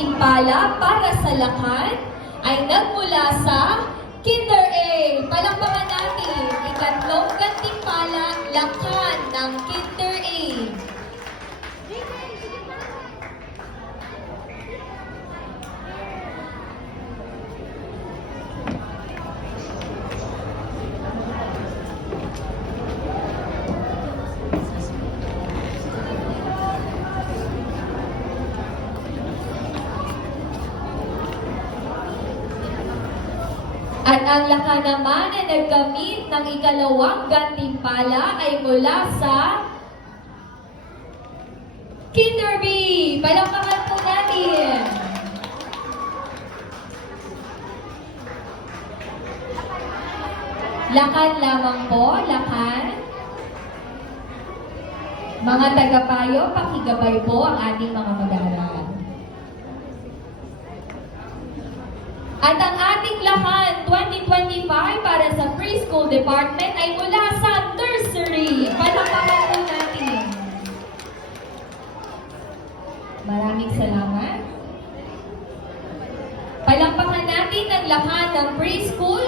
gantimpala para sa lakan ay nagmula sa Kinder A. Palakpakan natin, ikatlong gantimpala, lakan ng Kinder A. At ang lakan naman na nagkamit ng ikalawang gantimpala ay mula sa Kinder B. Palakpakan po natin. Lakan lamang po, lakan. Mga tagapayo, pakigabay po ang ating mga mag-aaral. At ang ating lakan 2025 para sa preschool department ay mula sa nursery. Palakpakan po natin. Maraming salamat. Palakpakan natin ang lakan ng preschool.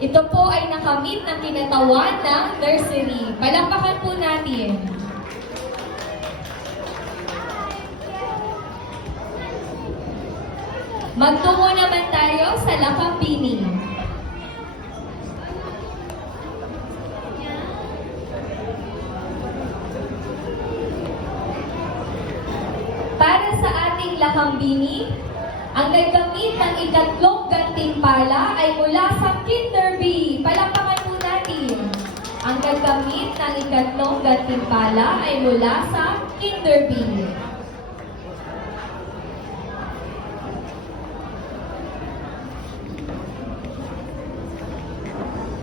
Ito po ay nakamit ng kinatawan ng nursery. Palakpakan po natin. Magtungo naman tayo sa Lakambini. Para sa ating Lakambini, ang nagkamit ng ikatlong gantimpala ay mula sa Kinder B. Palakpakan po natin. Ang nagkamit ng ikatlong gantimpala ay mula sa Kinder B.